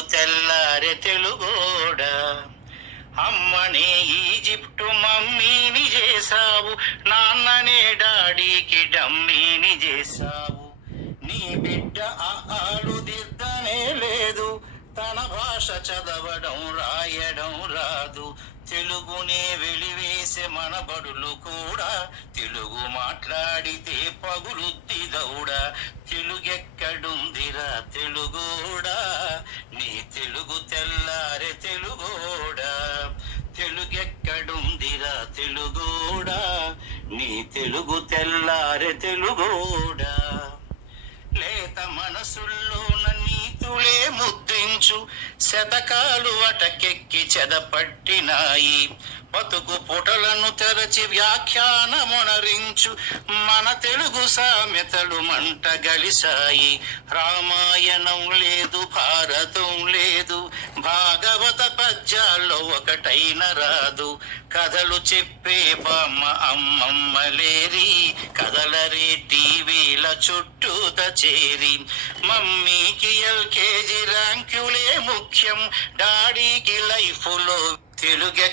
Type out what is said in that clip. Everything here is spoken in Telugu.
తెల్లారే తెలుగోడ. అమ్మనే ఈజిప్టు మమ్మీని చేసావు నాన్ననే డాడీకి డమ్మీని చేసావు నీ బిడ్డ ఆడు దిద్దనే లేదు. తన భాష చదవడం రాయడం రాదు. తెలుగునే వెలివేసే మన బడులు కూడా. తెలుగు మాట్లాడితే పగులుద్ది దౌడ. తెలుగెక్కడ నీ తెలుగు తెల్లారె తెలుగోడ? లేత మనసుల్లోన నీతులే ముద్రించు శతకాలు అటకెక్కి చెదపట్టినాయి. బతుకు పుటలను తెరచి వ్యాఖ్యానమునరించు మన తెలుగు సామెతలు మంట గలిసాయి రామాయణం లేదు భారతం లేదు భాగవత పద్యాల్లో ఒకటైన రాదు. కథలు చెప్పే బామ్మ అమ్మమ్మ లేరి కథలరే టీవీల చుట్టూత చేరి. మమ్మీకి ఎల్కేజీ ర్యాంకులే ముఖ్యం డాడీకి లైఫ్లో తెలుగె